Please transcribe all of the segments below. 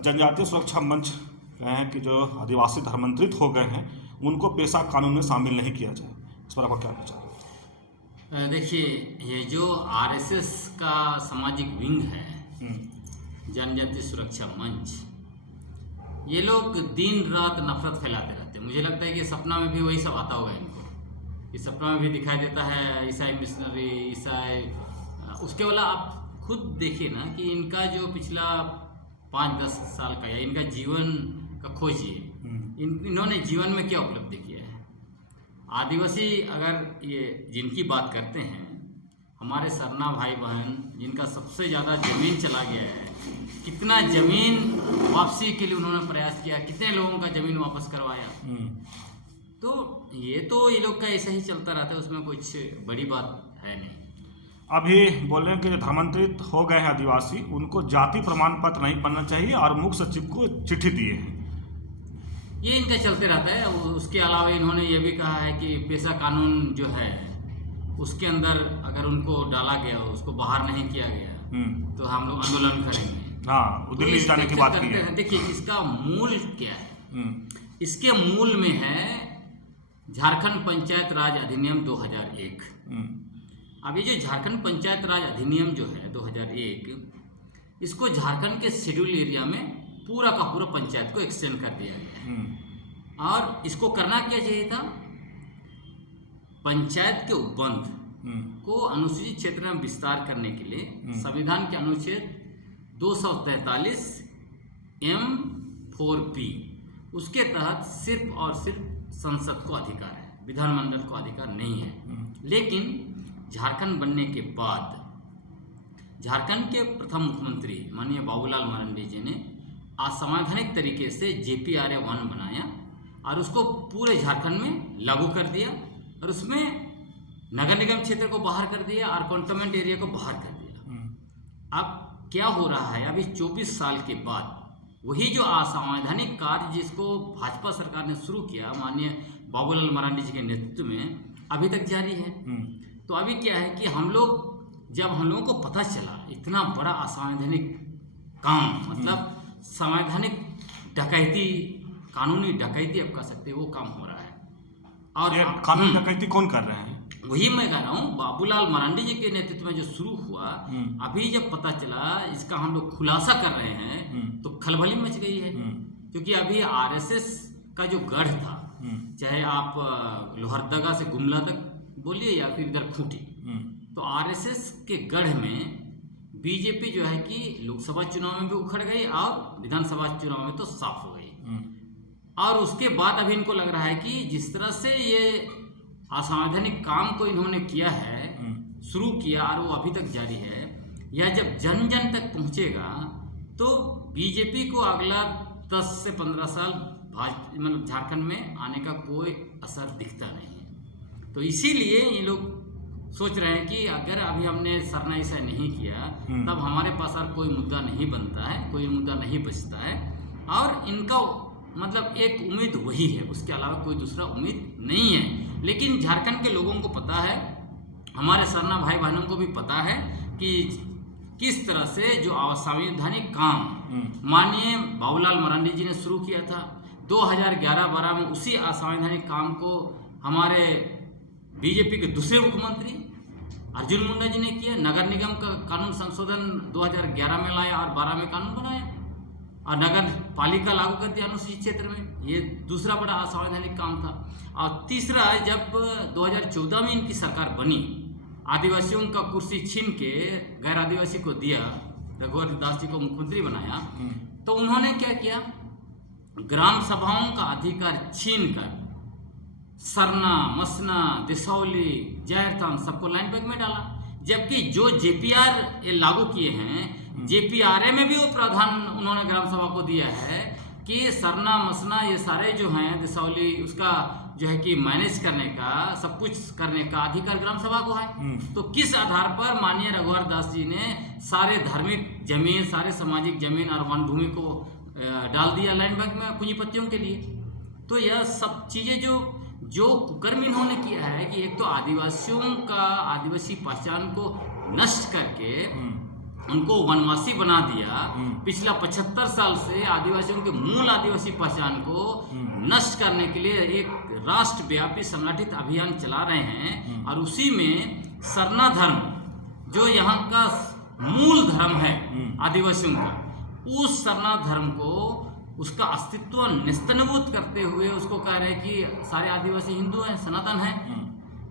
जनजातीय सुरक्षा मंच कहे हैं कि जो आदिवासी धर्मांतरित हो गए हैं उनको पेशा कानून में शामिल नहीं किया जाए, इस पर आपका क्या विचार है? देखिए, ये जो आरएसएस का सामाजिक विंग है, जनजातीय सुरक्षा मंच, ये लोग दिन रात नफरत फैलाते रहते हैं। मुझे लगता है कि सपना में भी वही सब आता होगा इनको। इस सपना में भी दिखाई देता है ईसाई मिशनरी, ईसाई। उसके वाला आप खुद देखिए ना कि इनका जो पिछला 5-10 साल का या इनका जीवन का खोजिए, इन्होंने जीवन में क्या उपलब्धि किया है। आदिवासी अगर ये जिनकी बात करते हैं, हमारे सरना भाई बहन जिनका सबसे ज़्यादा ज़मीन चला गया है, कितना ज़मीन वापसी के लिए उन्होंने प्रयास किया, कितने लोगों का ज़मीन वापस करवाया। तो ये लोग का ऐसा ही चलता रहता है, उसमें कुछ बड़ी बात है नहीं। अभी बोल रहे हैं कि जो धर्मांतरित हो गए हैं आदिवासी, उनको जाति प्रमाण पत्र नहीं बनना चाहिए और मुख्य सचिव को चिट्ठी दिए हैं। ये इनका चलते रहता है। उसके अलावा इन्होंने ये भी कहा है कि पेशा कानून जो है उसके अंदर अगर उनको डाला गया, उसको बाहर नहीं किया गया, तो हम लोग आंदोलन करेंगे। हाँ, दिल्ली जाने की बात की है। देखिए, इसका मूल क्या है? इसके मूल में है झारखंड पंचायत राज अधिनियम 2001। अब ये जो झारखंड पंचायत राज अधिनियम जो है 2001, इसको झारखंड के शेड्यूल एरिया में पूरा का पूरा पंचायत को एक्सटेंड कर दिया गया है। और इसको करना क्या चाहिए था? पंचायत के उपबंध को अनुसूचित क्षेत्र में विस्तार करने के लिए संविधान के अनुच्छेद 243 M-4B, उसके तहत सिर्फ और सिर्फ संसद को अधिकार है, विधानमंडल को अधिकार नहीं है। लेकिन झारखंड बनने के बाद झारखंड के प्रथम मुख्यमंत्री माननीय बाबूलाल मरांडी जी ने असंवैधानिक तरीके से JPRA 1 बनाया और उसको पूरे झारखंड में लागू कर दिया, और उसमें नगर निगम क्षेत्र को बाहर कर दिया और कंटोनमेंट एरिया को बाहर कर दिया। अब क्या हो रहा है? अभी 24 साल के बाद वही जो असंवैधानिक कार्य जिसको भाजपा सरकार ने शुरू किया माननीय बाबूलाल मरांडी जी के नेतृत्व में, अभी तक जारी है। तो अभी क्या है कि हम लोगों को पता चला इतना बड़ा असंवैधानिक काम, मतलब संवैधानिक डकैती, कानूनी डकैती आप कह सकते हैं, वो काम हो रहा है। और ये कानूनी डकैती कौन कर रहे हैं? वही मैं कह रहा हूँ, बाबूलाल मरांडी जी के नेतृत्व में जो शुरू हुआ, अभी जब पता चला, इसका हम लोग खुलासा कर रहे हैं, तो खलबली मच गई है। क्योंकि अभी आरएसएस का जो गढ़ था, चाहे आप लोहरदगा से गुमला तक बोलिए या फिर इधर खूंटी, तो आरएसएस के गढ़ में बीजेपी जो है कि लोकसभा चुनाव में भी उखड़ गई और विधानसभा चुनाव में तो साफ हो गई। और उसके बाद अभी इनको लग रहा है कि जिस तरह से ये असंवैधानिक काम को इन्होंने किया है, शुरू किया और वो अभी तक जारी है, यह जब जन जन तक पहुंचेगा तो बीजेपी को अगला 10 से 15 साल मतलब झारखंड में आने का कोई असर दिखता नहीं है। तो इसीलिए ये लोग सोच रहे हैं कि अगर अभी हमने सरना ऐसा नहीं किया, तब हमारे पास और कोई मुद्दा नहीं बनता है, कोई मुद्दा नहीं बचता है। और इनका मतलब एक उम्मीद वही है, उसके अलावा कोई दूसरा उम्मीद नहीं है। लेकिन झारखंड के लोगों को पता है, हमारे सरना भाई बहनों को भी पता है कि किस तरह से जो असंवैधानिक काम माननीय बाबूलाल मरांडी जी ने शुरू किया था 2011-12 में, उसी असंवैधानिक काम को हमारे बीजेपी के दूसरे मुख्यमंत्री अर्जुन मुंडा जी ने किया। नगर निगम का कानून संशोधन 2011 में लाया और 12 में कानून बनाया और नगर पालिका लागू कर दिया अनुसूचित क्षेत्र में। ये दूसरा बड़ा असंवैधानिक काम था। और तीसरा, जब 2014 में इनकी सरकार बनी, आदिवासियों का कुर्सी छीन के गैर आदिवासी को दिया, रघुवर दास जी को मुख्यमंत्री बनाया, तो उन्होंने क्या किया? ग्राम सभाओं का अधिकार छीन कर सरना, मसना, दिसौली, जहरथान सबको लाइन बैग में डाला। जबकि जो JPR लागू किए हैं, JPRA में भी वो प्रावधान उन्होंने ग्राम सभा को दिया है कि सरना, मसना ये सारे जो हैं, दिसौली, उसका जो है कि मैनेज करने का, सब कुछ करने का अधिकार ग्राम सभा को है। तो किस आधार पर माननीय रघुवर दास जी ने सारे धार्मिक जमीन, सारे सामाजिक जमीन और वन भूमि को डाल दिया लाइन बैंक में पूंजीपतियों के लिए? तो यह सब चीज़ें जो कुकर्म इन्होंने किया है कि एक तो आदिवासियों का, आदिवासी पहचान को नष्ट करके उनको वनवासी बना दिया, पिछला 75 साल से आदिवासियों के मूल आदिवासी पहचान को नष्ट करने के लिए एक राष्ट्रव्यापी संगठित अभियान चला रहे हैं। और उसी में सरना धर्म जो यहाँ का मूल धर्म है आदिवासियों का, उस सरना धर्म को उसका अस्तित्व निस्तनभूत करते हुए उसको कह रहे हैं कि सारे आदिवासी हिंदू हैं, सनातन हैं।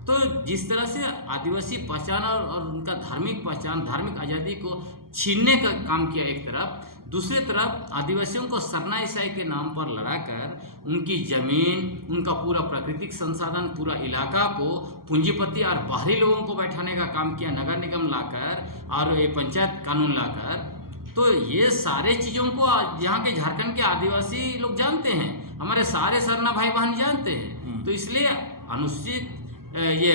तो जिस तरह से आदिवासी पहचान और उनका धार्मिक पहचान, धार्मिक आज़ादी को छीनने का काम किया एक तरफ, दूसरी तरफ आदिवासियों को सरना ईसाई के नाम पर लड़ाकर उनकी ज़मीन, उनका पूरा प्राकृतिक संसाधन, पूरा इलाका को पूंजीपति और बाहरी लोगों को बैठाने का काम किया, नगर निगम लाकर और ये पंचायत कानून लाकर। तो ये सारे चीज़ों को यहाँ के झारखंड के आदिवासी लोग जानते हैं, हमारे सारे सरना भाई बहन जानते हैं। तो इसलिए अनुसूचित ये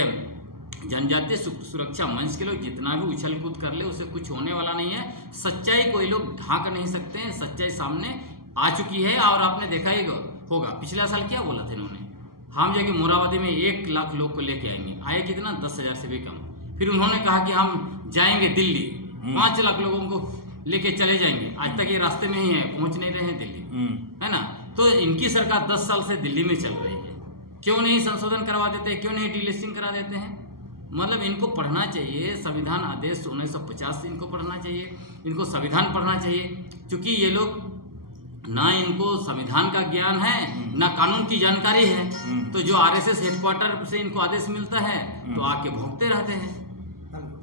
जनजातीय सुरक्षा मंच के लोग जितना भी उछल कूद कर ले उससे कुछ होने वाला नहीं है। सच्चाई को ये लोग ढांक नहीं सकते हैं, सच्चाई सामने आ चुकी है। और आपने देखा ही होगा पिछला साल क्या बोला था इन्होंने, हम जाके मोराबादी में 1 लाख लोग को लेके आएंगे, आए कितना 10,000 से भी कम। फिर उन्होंने कहा कि हम जाएंगे दिल्ली, 5 लाख लोगों को लेके चले जाएंगे। आज तक ये रास्ते में ही है, पहुंच नहीं रहे हैं दिल्ली, है ना। तो इनकी सरकार 10 साल से दिल्ली में चल रही है, क्यों नहीं संशोधन करवा देते, क्यों नहीं डीलिस्टिंग करा देते हैं। मतलब इनको पढ़ना चाहिए, संविधान आदेश 1950 से इनको पढ़ना चाहिए, इनको संविधान पढ़ना चाहिए। क्योंकि ये लोग ना इनको संविधान का ज्ञान है ना कानून की जानकारी है। तो जो आरएसएस हेडक्वार्टर से इनको आदेश मिलता है तो आके भोंकते रहते हैं।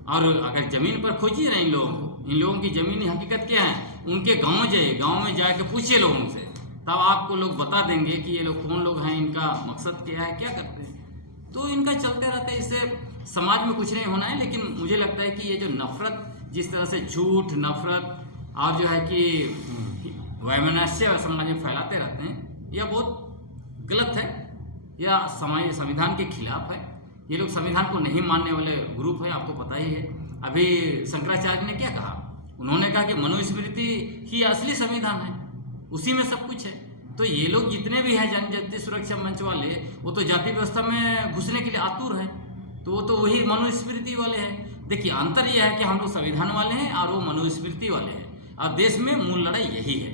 और अगर जमीन पर खोजिए ना इन लोगों की जमीनी हकीकत क्या है, उनके गाँव जाइए, गाँव में जाके पूछिए लोगों से, तब आपको लोग बता देंगे कि ये लोग कौन लोग हैं, इनका मकसद क्या है, क्या करते हैं। तो इनका चलते रहते हैं, इससे समाज में कुछ नहीं होना है। लेकिन मुझे लगता है कि ये जो नफरत, जिस तरह से झूठ, नफरत और जो है कि वैमनस्य समाज में फैलाते रहते हैं, यह बहुत गलत है, यह संविधान के खिलाफ है। ये लोग संविधान को नहीं मानने वाले ग्रुप है, आपको पता ही है। अभी शंकराचार्य ने क्या कहा, उन्होंने कहा कि मनुस्मृति ही असली संविधान है, उसी में सब कुछ है। तो ये लोग जितने भी हैं जनजातीय सुरक्षा मंच वाले, वो तो जाति व्यवस्था में घुसने के लिए आतुर है। तो वो तो वही मनुस्मृति वाले हैं। देखिए अंतर यह है कि हम लोग संविधान वाले हैं और वो मनुस्मृति वाले हैं, और देश में मूल लड़ाई यही है।